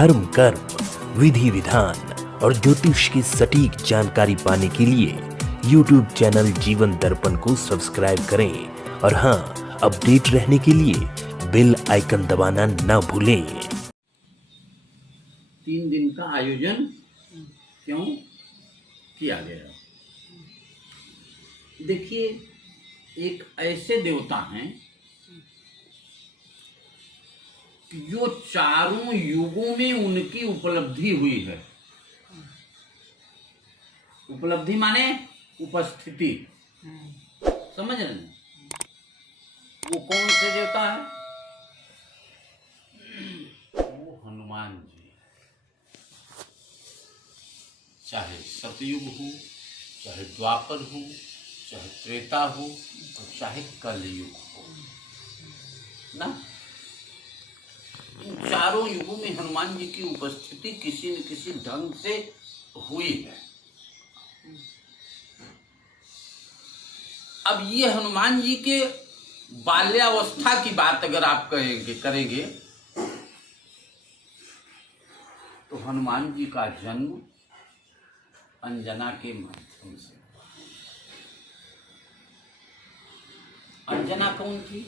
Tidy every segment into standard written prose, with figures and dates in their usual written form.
धर्म, कर्म, विधि विधान और ज्योतिष की सटीक जानकारी पाने के लिए YouTube चैनल जीवन दर्पण को सब्सक्राइब करें और हाँ, अपडेट रहने के लिए बेल आइकन दबाना ना भूलें। 3 दिन का आयोजन क्यों किया गया? देखिए, एक ऐसे देवता हैं जो चारों युगों में उनकी उपलब्धि हुई है। उपलब्धि माने उपस्थिति, समझ रहे हैं? वो कौन से देवता है? वो हनुमान जी। चाहे सतयुग हो, चाहे द्वापर हो, चाहे त्रेता हो और चाहे कलयुग हो ना, इन चारों युगों में हनुमान जी की उपस्थिति किसी न किसी ढंग से हुई है। अब ये हनुमान जी के बाल्यावस्था की बात अगर आप करेंगे तो हनुमान जी का जन्म अंजना के माध्यम से। अंजना कौन थी?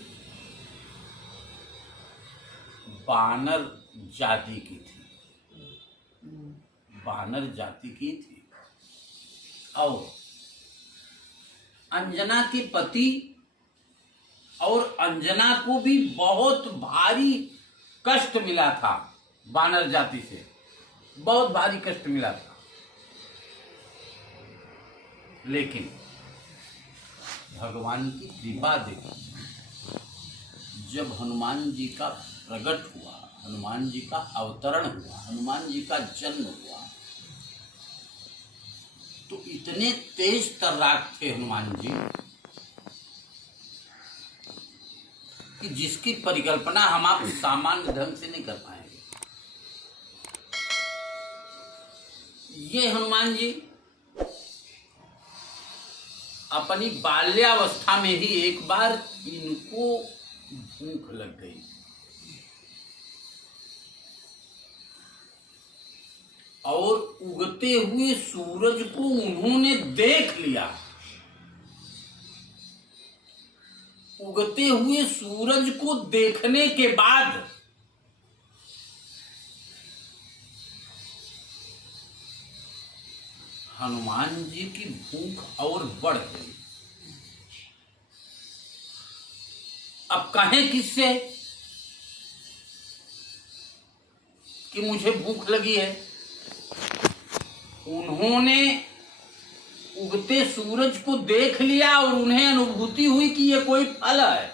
बानर जाति की थी, बानर जाति की थी। और अंजना के पति और अंजना को भी बहुत भारी कष्ट मिला था, बानर जाति से बहुत भारी कष्ट मिला था। लेकिन भगवान की कृपा देखो, जब हनुमान जी का प्रकट हुआ, हनुमान जी का अवतरण हुआ, हनुमान जी का जन्म हुआ, तो इतने तेज तर्राक थे हनुमान जी कि जिसकी परिकल्पना हम आप सामान्य ढंग से नहीं कर पाएंगे। ये हनुमान जी अपनी बाल्यावस्था में ही एक बार इनको भूख लग गई। और उगते हुए सूरज को उन्होंने देख लिया। उगते हुए सूरज को देखने के बाद हनुमान जी की भूख और बढ़ गई। अब कहें किससे कि मुझे भूख लगी है? उन्होंने उगते सूरज को देख लिया और उन्हें अनुभूति हुई कि यह कोई फल है।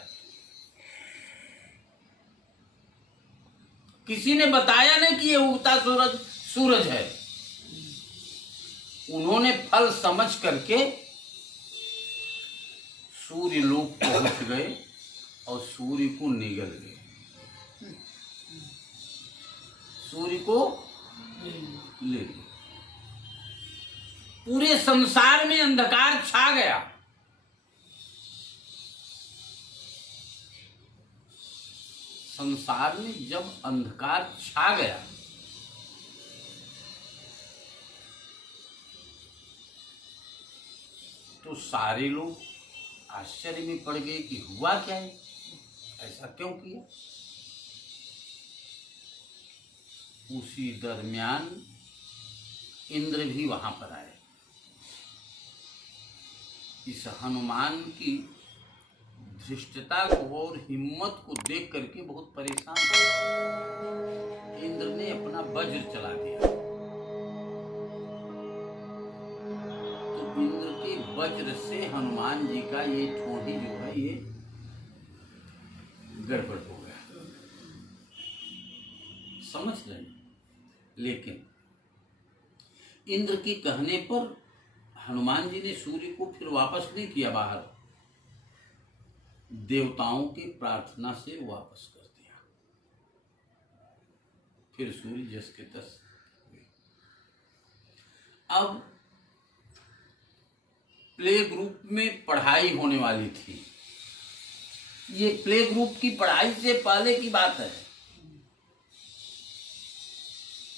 किसी ने बताया नहीं कि यह उगता सूरज है। उन्होंने फल समझ करके सूर्य लोक पहुंच गए और सूर्य को निगल गए, सूर्य को ले गए। पूरे संसार में अंधकार छा गया। संसार में जब अंधकार छा गया तो सारे लोग आश्चर्य में पड़ गए कि हुआ क्या है, ऐसा क्यों किया। उसी दरमियान इंद्र भी वहां पर आए। इस हनुमान की धृष्टता को और हिम्मत को देख करके बहुत परेशान हुए। इंद्र ने अपना वज्र चला दिया। तो इंद्र के वज्र से हनुमान जी का ये ठोड़ी जो है ये गड़बड़ हो गया, समझ रहे? लेकिन इंद्र के कहने पर हनुमान जी ने सूर्य को फिर वापस नहीं किया बाहर, देवताओं की प्रार्थना से वापस कर दिया। फिर सूर्य जस के तस हुए। अब प्ले ग्रुप में पढ़ाई होने वाली थी। ये प्ले ग्रुप की पढ़ाई से पहले की बात है।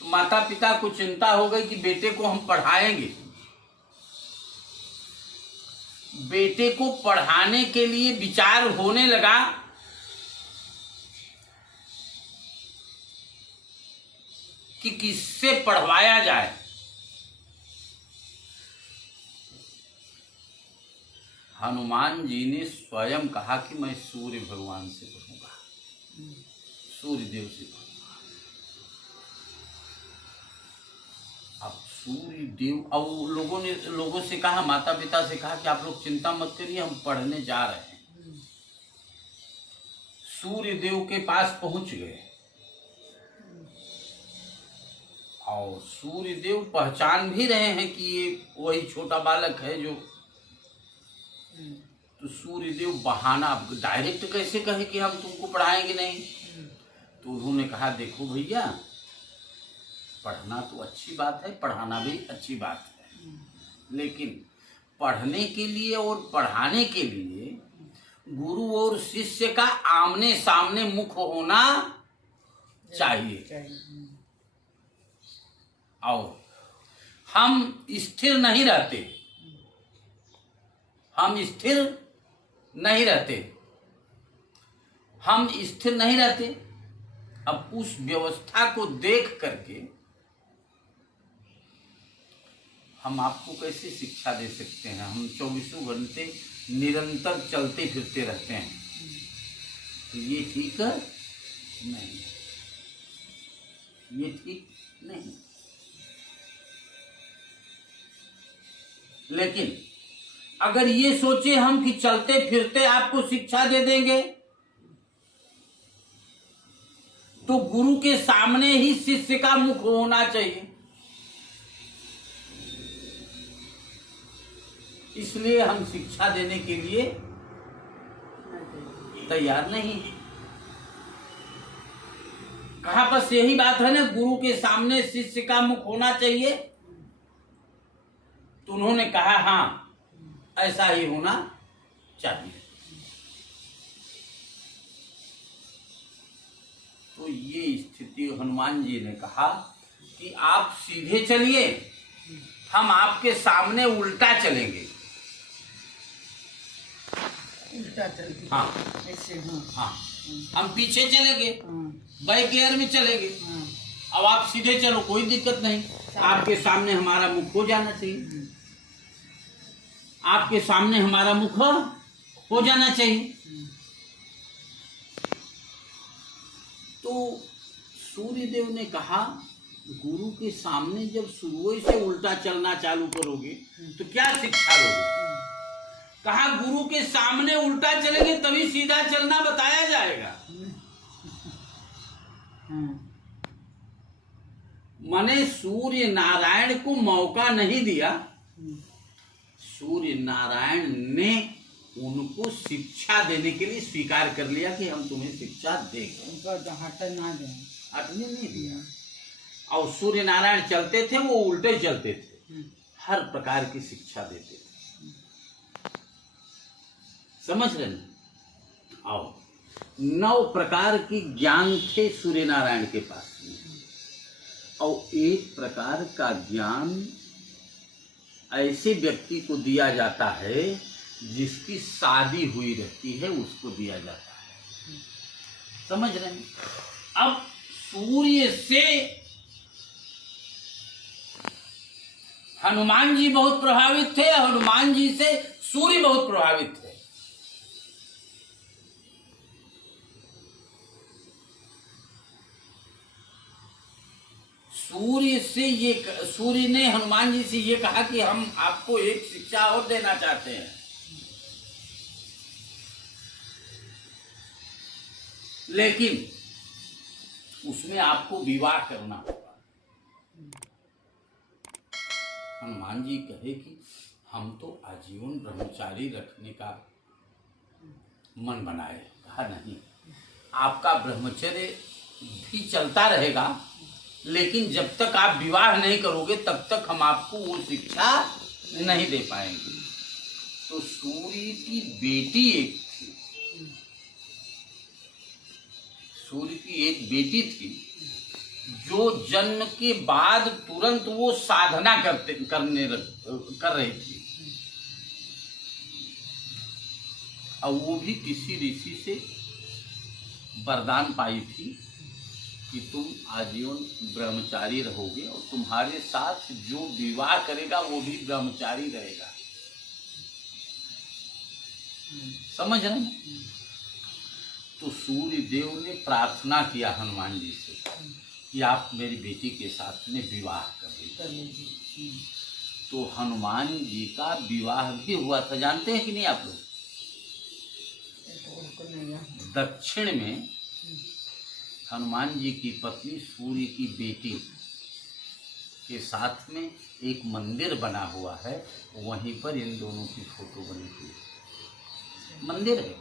तो माता पिता को चिंता हो गई कि बेटे को हम पढ़ाएंगे। बेटे को पढ़ाने के लिए विचार होने लगा कि किससे पढ़वाया जाए। हनुमान जी ने स्वयं कहा कि मैं सूर्य भगवान से पढ़ूंगा, सूर्य देव से पढ़ूंगा। अब सूर्य देव, अब लोगों से कहा, माता पिता से कहा कि आप लोग चिंता मत करिए, हम पढ़ने जा रहे हैं। सूर्य देव के पास पहुंच गए और सूर्य देव पहचान भी रहे हैं कि ये वही छोटा बालक है जो, तो सूर्य देव बहाना, डायरेक्ट कैसे कहे कि हम तुमको पढ़ाएंगे नहीं। तो उन्होंने कहा देखो भैया, पढ़ना तो अच्छी बात है, पढ़ाना भी अच्छी बात है, लेकिन पढ़ने के लिए और पढ़ाने के लिए गुरु और शिष्य का आमने सामने मुख होना चाहिए। और हम स्थिर नहीं रहते, हम स्थिर नहीं रहते, हम स्थिर नहीं रहते। अब उस व्यवस्था को देख करके हम आपको कैसे शिक्षा दे सकते हैं? हम 24 घंटे निरंतर चलते फिरते रहते हैं, तो ये ठीक है नहीं, ये ठीक नहीं। लेकिन अगर ये सोचे हम कि चलते फिरते आपको शिक्षा दे देंगे, तो गुरु के सामने ही शिष्य का मुख होना चाहिए। इसलिए हम शिक्षा देने के लिए तैयार नहीं। कहा बस यही बात है ना, गुरु के सामने शिष्य का मुख होना चाहिए। तो उन्होंने कहा हाँ, ऐसा ही होना चाहिए। तो ये स्थिति हनुमान जी ने कहा कि आप सीधे चलिए, हम आपके सामने उल्टा चलेंगे। उल्टा चलेंगे? हाँ ऐसे। हाँ, हम पीछे चलेंगे, बैक गियर में चलेंगे। अब आप सीधे चलो, कोई दिक्कत नहीं, आपके सामने हमारा मुख हो जाना चाहिए, आपके सामने हमारा मुख हो जाना चाहिए। तो सूर्यदेव ने कहा गुरु के सामने जब शुरू से उल्टा चलना चालू करोगे तो क्या शिक्षा लोगे? कहा गुरु के सामने उल्टा चलेंगे तभी सीधा चलना बताया जाएगा। माने सूर्य नारायण को मौका नहीं दिया, सूर्य नारायण ने उनको शिक्षा देने के लिए स्वीकार कर लिया कि हम तुम्हें शिक्षा देंगे। उनका हटने नहीं दिया। और सूर्य नारायण चलते थे, वो उल्टे चलते थे, हर प्रकार की शिक्षा देते थे। समझ रहे हैं? और 9 प्रकार की ज्ञान थे सूर्य नारायण के पास में, और एक प्रकार का ज्ञान ऐसे व्यक्ति को दिया जाता है जिसकी शादी हुई रहती है, उसको दिया जाता है। समझ रहे हैं? अब सूर्य से हनुमान जी बहुत प्रभावित थे, हनुमान जी से सूर्य बहुत प्रभावित थे। सूर्य ने हनुमान जी से ये कहा कि हम आपको एक शिक्षा और देना चाहते हैं, लेकिन उसमें आपको विवाह करना होगा। हनुमान जी कहे कि हम तो आजीवन ब्रह्मचारी रखने का मन बनाए। कहा नहीं, आपका ब्रह्मचर्य भी चलता रहेगा, लेकिन जब तक आप विवाह नहीं करोगे तब तक हम आपको वो शिक्षा नहीं दे पाएंगे। तो सूर्य की बेटी एक थी, सूर्य की एक बेटी थी जो जन्म के बाद तुरंत वो साधना कर रही थी, और वो भी किसी ऋषि से वरदान पाई थी कि तुम आजीवन ब्रह्मचारी रहोगे और तुम्हारे साथ जो विवाह करेगा वो भी ब्रह्मचारी रहेगा। समझ रहे हैं? तो सूर्य देव ने प्रार्थना किया हनुमान जी से कि आप मेरी बेटी के साथ में विवाह कर लीजिए। तो हनुमान जी का विवाह भी हुआ था, जानते हैं कि नहीं आप लोग? दक्षिण में हनुमान जी की पत्नी सूर्य की बेटी के साथ में एक मंदिर बना हुआ है, वहीं पर इन दोनों की फोटो बनी हुई है। मंदिर है,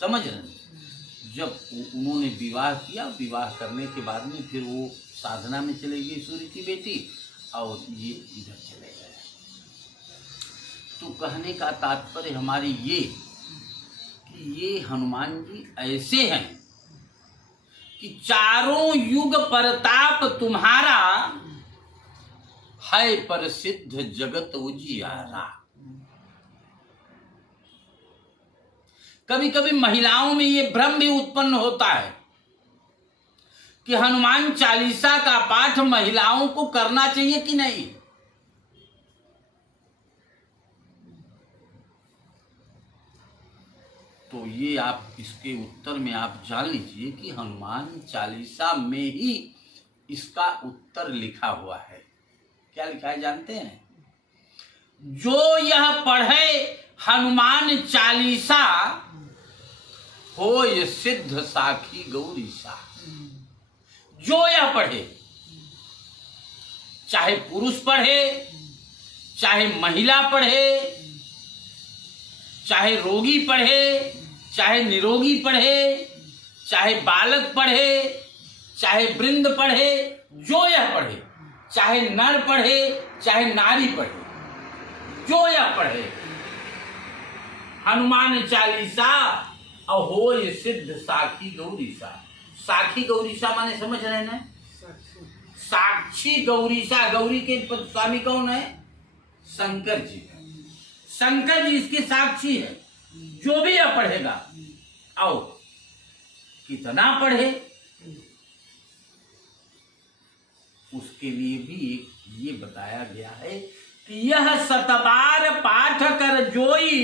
समझ रहे हैं? जब उन्होंने विवाह किया, विवाह करने के बाद में फिर वो साधना में चले गई सूर्य की बेटी, और ये इधर चले गए। तो कहने का तात्पर्य हमारी ये कि ये हनुमान जी ऐसे हैं कि चारों युग परताप तुम्हारा, है प्रसिद्ध जगत उजियारा। कभी कभी महिलाओं में ये भ्रम भी उत्पन्न होता है कि हनुमान चालीसा का पाठ महिलाओं को करना चाहिए कि नहीं। तो ये आप इसके उत्तर में आप जान लीजिए कि हनुमान चालीसा में ही इसका उत्तर लिखा हुआ है। क्या लिखा है जानते हैं? जो यह पढ़े हनुमान चालीसा, होय सिद्ध साखी गौरीसा। जो यह पढ़े, चाहे पुरुष पढ़े, चाहे महिला पढ़े, चाहे रोगी पढ़े, चाहे निरोगी पढ़े, चाहे बालक पढ़े, चाहे वृंद पढ़े, जो यह पढ़े, चाहे नर पढ़े, चाहे नारी पढ़े, जो यह पढ़े हनुमान चालीसा, और होय सिद्ध साखी गौरीसा। साखी गौरीसा माने समझ रहे हैं? साक्षी गौरीसा। गौरी के स्वामी कौन है? शंकर जी। शंकर जी इसके साक्षी है। जो भी यह पढ़ेगा, आओ कितना पढ़े, उसके लिए भी ये बताया गया है कि यह शतबार पाठ कर जोई,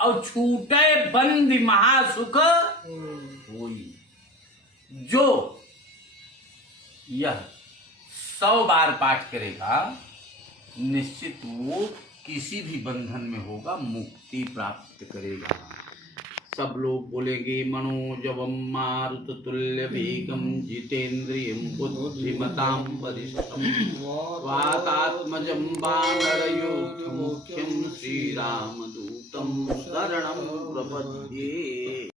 और छूटे बंद महासुख होई। जो यह 100 बार पाठ करेगा, निश्चित वो किसी भी बंधन में होगा, मुक्ति प्राप्त करेगा। सब लोग बोलेंगे मनोजवम मारुततुल्य वेगम जितेन्द्रियं बुद्धिमतां वरिष्ठं वातात्मजं वानरयूथमुख्यं श्रीरामदूतं शरणं प्रपद्ये।